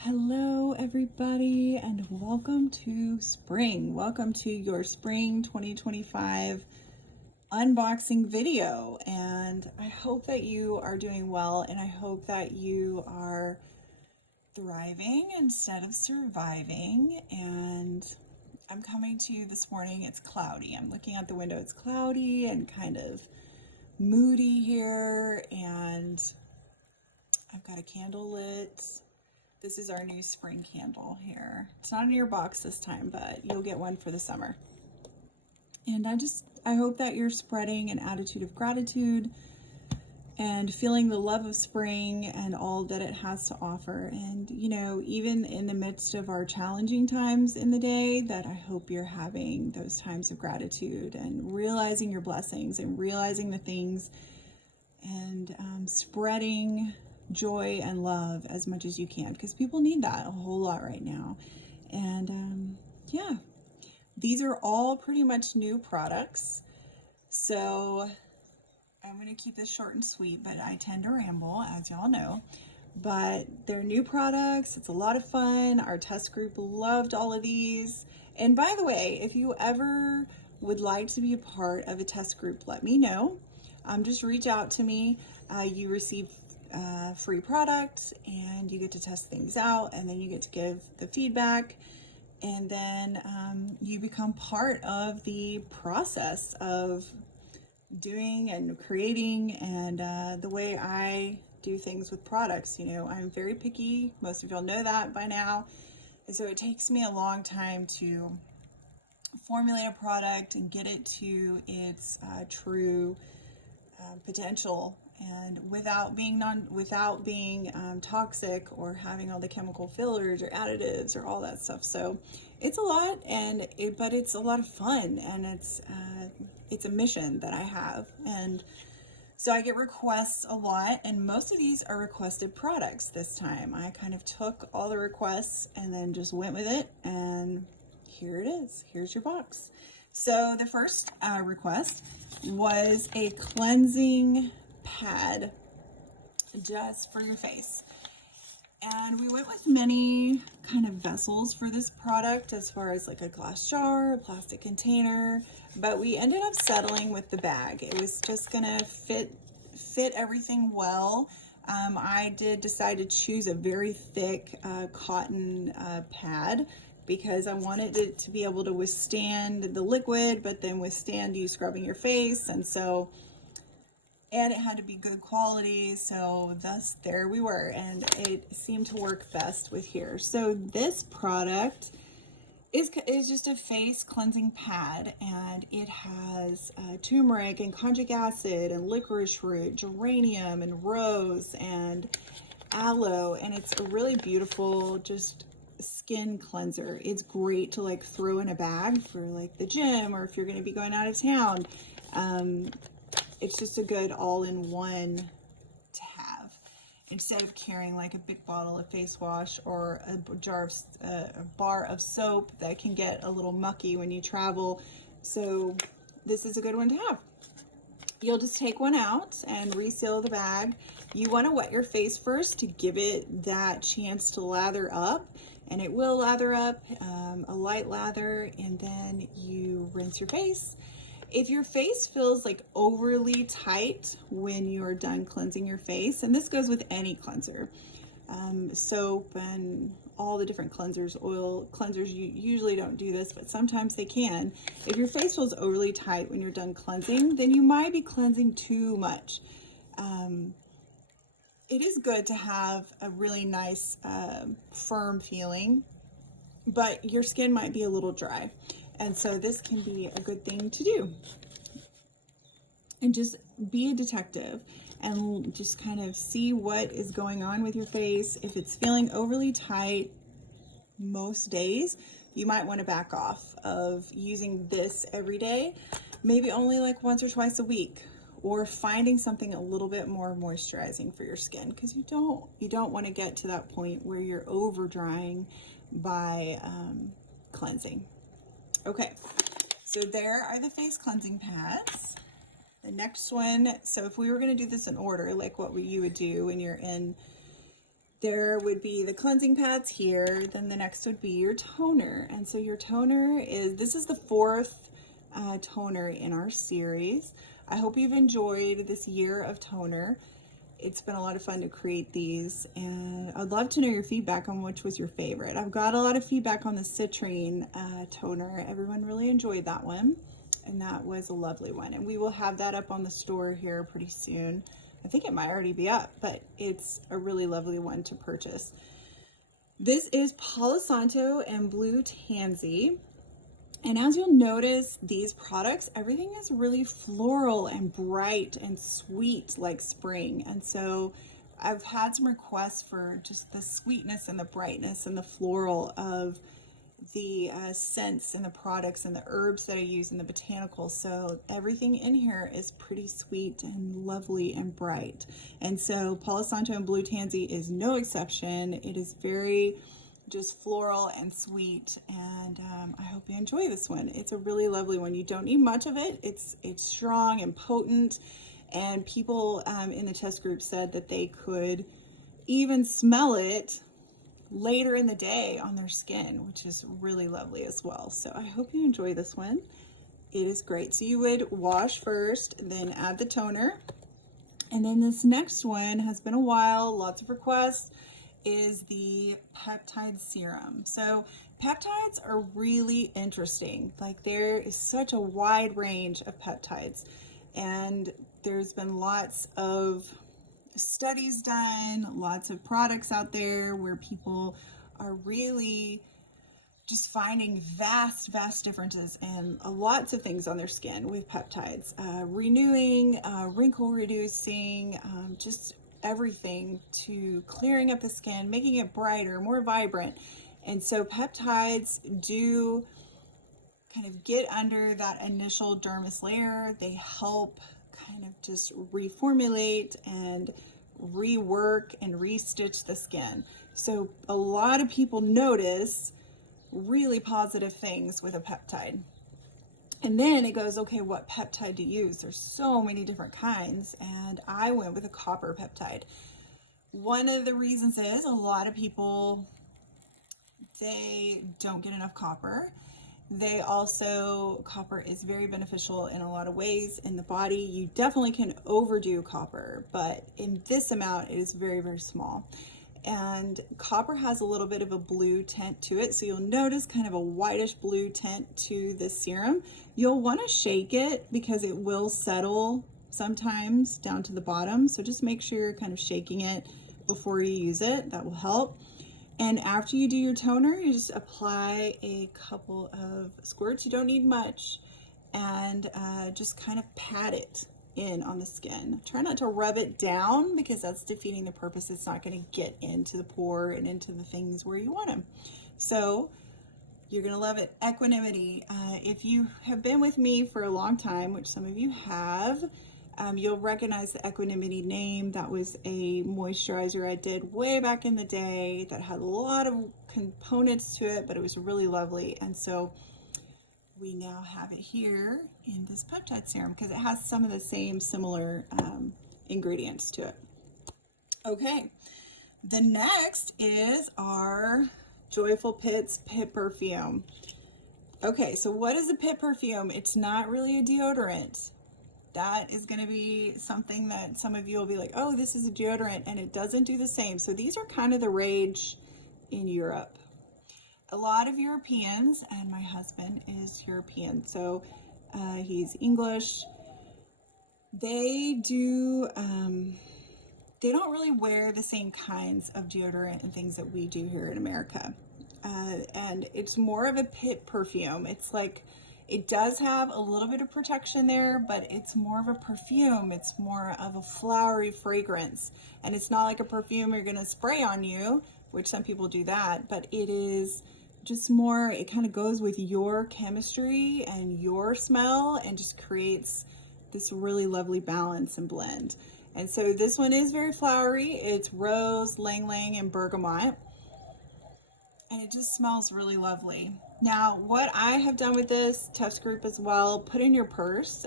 Hello, everybody, and welcome to spring. Welcome to your spring 2025 unboxing video. And I hope that you are doing well, and I hope that you are thriving instead of surviving. And I'm coming to you this morning. It's cloudy. I'm looking out the window. It's cloudy and kind of moody here, and I've got a candle lit. This is our new spring candle here. It's not in your box this time, but you'll get one for the summer. And I hope that you're spreading an attitude of gratitude and feeling the love of spring and all that it has to offer. And, even in the midst of our challenging times in the day, that I hope you're having those times of gratitude and realizing your blessings and realizing the things and spreading joy and love as much as you can, because people need that a whole lot right now. And these are all pretty much new products, so I'm going to keep this short and sweet, but I tend to ramble, as y'all know. But they're new products. It's a lot of fun. Our test group loved all of these. And by the way, if you ever would like to be a part of a test group, let me know. Just reach out to me. You receive free product, and you get to test things out, and then you get to give the feedback, and then you become part of the process of doing and creating and the way I do things with products. I'm very picky. Most of y'all know that by now. And so it takes me a long time to formulate a product and get it to its true potential, and without being toxic or having all the chemical fillers or additives or all that stuff. So it's a lot, but it's a lot of fun, and it's a mission that I have. And so I get requests a lot, and most of these are requested products this time. I kind of took all the requests and then just went with it, and here it is. Here's your box. So the first request was a cleansing pad just for your face. And we went with many kind of vessels for this product, as far as like a glass jar, a plastic container, but we ended up settling with the bag. It was just gonna fit everything well. I did decide to choose a very thick cotton pad, because I wanted it to be able to withstand the liquid, but then withstand you scrubbing your face. And it had to be good quality. So thus there we were, and it seemed to work best with here. So this product is just a face cleansing pad, and it has turmeric and konjac acid and licorice root, geranium and rose and aloe. And it's a really beautiful, just skin cleanser. It's great to like throw in a bag for like the gym, or if you're going to be going out of town. It's just a good all-in-one to have, instead of carrying like a big bottle of face wash or a bar of soap that can get a little mucky when you travel. So this is a good one to have. You'll just take one out and reseal the bag. You want to wet your face first to give it that chance to lather up, and it will lather up, a light lather, and then you rinse your face. If your face feels like overly tight when you're done cleansing your face, and this goes with any cleanser, soap and all the different cleansers, oil cleansers, you usually don't do this, but sometimes they can. If your face feels overly tight when you're done cleansing, then you might be cleansing too much. It is good to have a really nice, firm feeling, but your skin might be a little dry. And so this can be a good thing to do. And just be a detective and just kind of see what is going on with your face. If it's feeling overly tight most days, you might want to back off of using this every day. Maybe only like once or twice a week, or finding something a little bit more moisturizing for your skin, because you don't want to get to that point where you're over drying by cleansing. Okay, so there are the face cleansing pads. The next one, so if we were going to do this in order, like what you would do when you're in there would be the cleansing pads here. Then the next would be your toner. And so your toner this is the fourth toner in our series. I hope you've enjoyed this year of toner. It's been a lot of fun to create these, and I'd love to know your feedback on which was your favorite. I've got a lot of feedback on the citrine toner. Everyone really enjoyed that one, and that was a lovely one. And we will have that up on the store here pretty soon. I think it might already be up, but it's a really lovely one to purchase. This is Palo Santo and Blue Tansy. And as you'll notice, these products, everything is really floral and bright and sweet like spring. And so I've had some requests for just the sweetness and the brightness and the floral of the scents and the products and the herbs that I use in the botanicals. So everything in here is pretty sweet and lovely and bright. And so Palo Santo and Blue Tansy is no exception. It is very just floral and sweet, and I hope you enjoy this one. It's a really lovely one. You don't need much of it. It's strong and potent, and people in the test group said that they could even smell it later in the day on their skin, which is really lovely as well. So I hope you enjoy this one. It is great. So you would wash first, then add the toner, and then this next one has been a while, lots of requests, is the peptide serum. So peptides are really interesting. Like, there is such a wide range of peptides, and there's been lots of studies done, lots of products out there where people are really just finding vast differences in lots of things on their skin with peptides, renewing, wrinkle reducing, just everything to clearing up the skin, making it brighter, more vibrant. And so peptides do kind of get under that initial dermis layer. They help kind of just reformulate and rework and restitch the skin. So a lot of people notice really positive things with a peptide. And then it goes, okay, what peptide to use? There's so many different kinds, and I went with a copper peptide. One of the reasons is a lot of people, they don't get enough copper. They also, copper is very beneficial in a lot of ways in the body. You definitely can overdo copper, but in this amount, it is very small. And copper has a little bit of a blue tint to it, so you'll notice kind of a whitish blue tint to this serum. You'll want to shake it because it will settle sometimes down to the bottom, so just make sure you're kind of shaking it before you use it. That will help. And after you do your toner, you just apply a couple of squirts. You don't need much, and just kind of pat it in on the skin. Try not to rub it down because that's defeating the purpose. It's not going to get into the pore and into the things where you want them. So you're going to love it. Equanimity. If you have been with me for a long time, which some of you have, you'll recognize the Equanimity name. That was a moisturizer I did way back in the day that had a lot of components to it, but it was really lovely. And so we now have it here in this peptide serum because it has some of the same similar ingredients to it. Okay, the next is our Joyful Pits Pit Perfume. Okay, so what is a pit perfume? It's not really a deodorant. That is going to be something that some of you will be like, oh, this is a deodorant, and it doesn't do the same. So these are kind of the rage in Europe. A lot of Europeans, and my husband is European, so he's English. They don't really wear the same kinds of deodorant and things that we do here in America. And it's more of a pit perfume. It's like, it does have a little bit of protection there, but it's more of a perfume. It's more of a flowery fragrance. And it's not like a perfume you're going to spray on you, which some people do that, but it is just more, it kind of goes with your chemistry and your smell and just creates this really lovely balance and blend. And so this one is very flowery. It's rose, ylang ylang, and bergamot. And it just smells really lovely. Now, what I have done with this test group as well, put in your purse.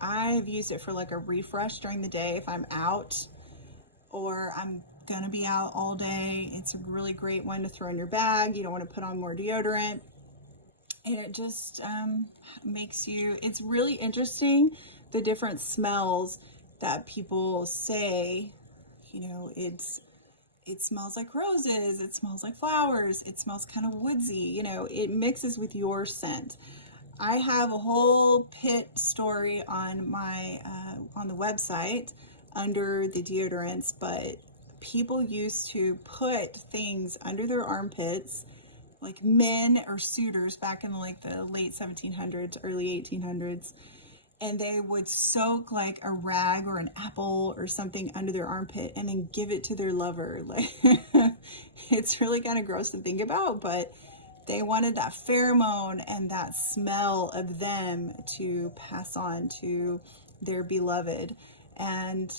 I have used it for like a refresh during the day if I'm out or I'm gonna be out all day. It's a really great one to throw in your bag. You don't want to put on more deodorant. And it just makes you, it's really interesting, the different smells that people say. You know, it smells like roses, it smells like flowers, it smells kind of woodsy, you know, it mixes with your scent. I have a whole pit story on my on the website under the deodorants, but people used to put things under their armpits, like men or suitors back in like the late 1700s, early 1800s, and they would soak like a rag or an apple or something under their armpit and then give it to their lover. Like, it's really kind of gross to think about, but they wanted that pheromone and that smell of them to pass on to their beloved. And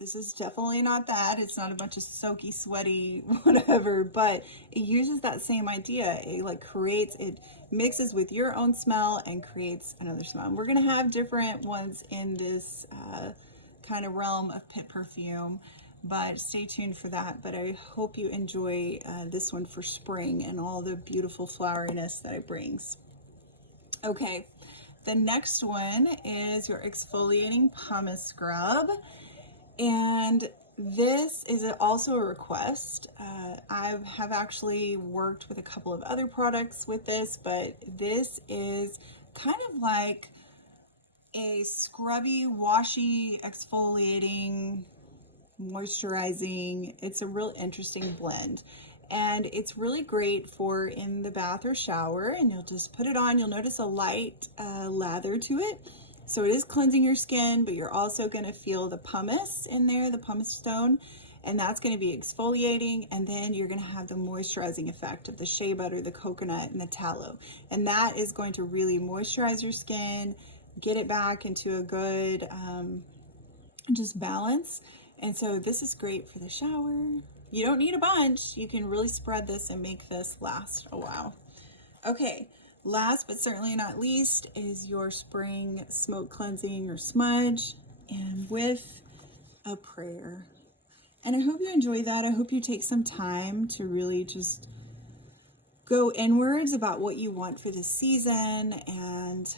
this is definitely not that. It's not a bunch of soaky, sweaty, whatever, but it uses that same idea. It like creates, it mixes with your own smell and creates another smell. And we're going to have different ones in this kind of realm of pit perfume, but stay tuned for that. But I hope you enjoy this one for spring and all the beautiful floweriness that it brings. Okay, the next one is your exfoliating pumice scrub. And this is also a request. I have actually worked with a couple of other products with this, but this is kind of like a scrubby, washy, exfoliating, moisturizing. It's a real interesting blend. And it's really great for in the bath or shower, and you'll just put it on. You'll notice a light lather to it. So it is cleansing your skin, but you're also going to feel the pumice in there, the pumice stone, and that's going to be exfoliating. And then you're going to have the moisturizing effect of the shea butter, the coconut, and the tallow. And that is going to really moisturize your skin, get it back into a good just balance. And so this is great for the shower. You don't need a bunch. You can really spread this and make this last a while. Okay. Last but certainly not least is your spring smoke cleansing or smudge, and with a prayer. And I hope you enjoy that. I hope you take some time to really just go inwards about what you want for this season and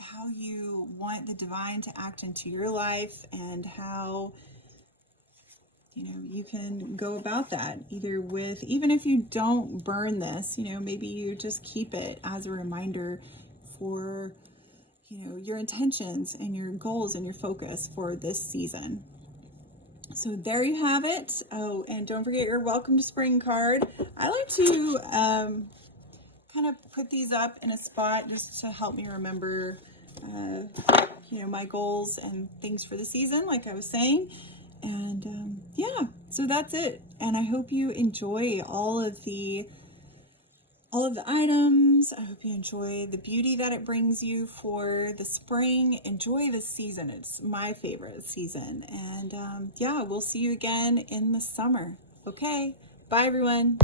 how you want the divine to act into your life, and how you can go about that, either with, even if you don't burn this, maybe you just keep it as a reminder for, your intentions and your goals and your focus for this season. So there you have it. Oh, and don't forget your welcome to spring card. I like to kind of put these up in a spot just to help me remember, my goals and things for the season, like I was saying. And yeah, so that's it. And I hope you enjoy all of the items. I hope you enjoy the beauty that it brings you for the spring. Enjoy this season. It's my favorite season. And yeah, we'll see you again in the summer. Okay, bye everyone.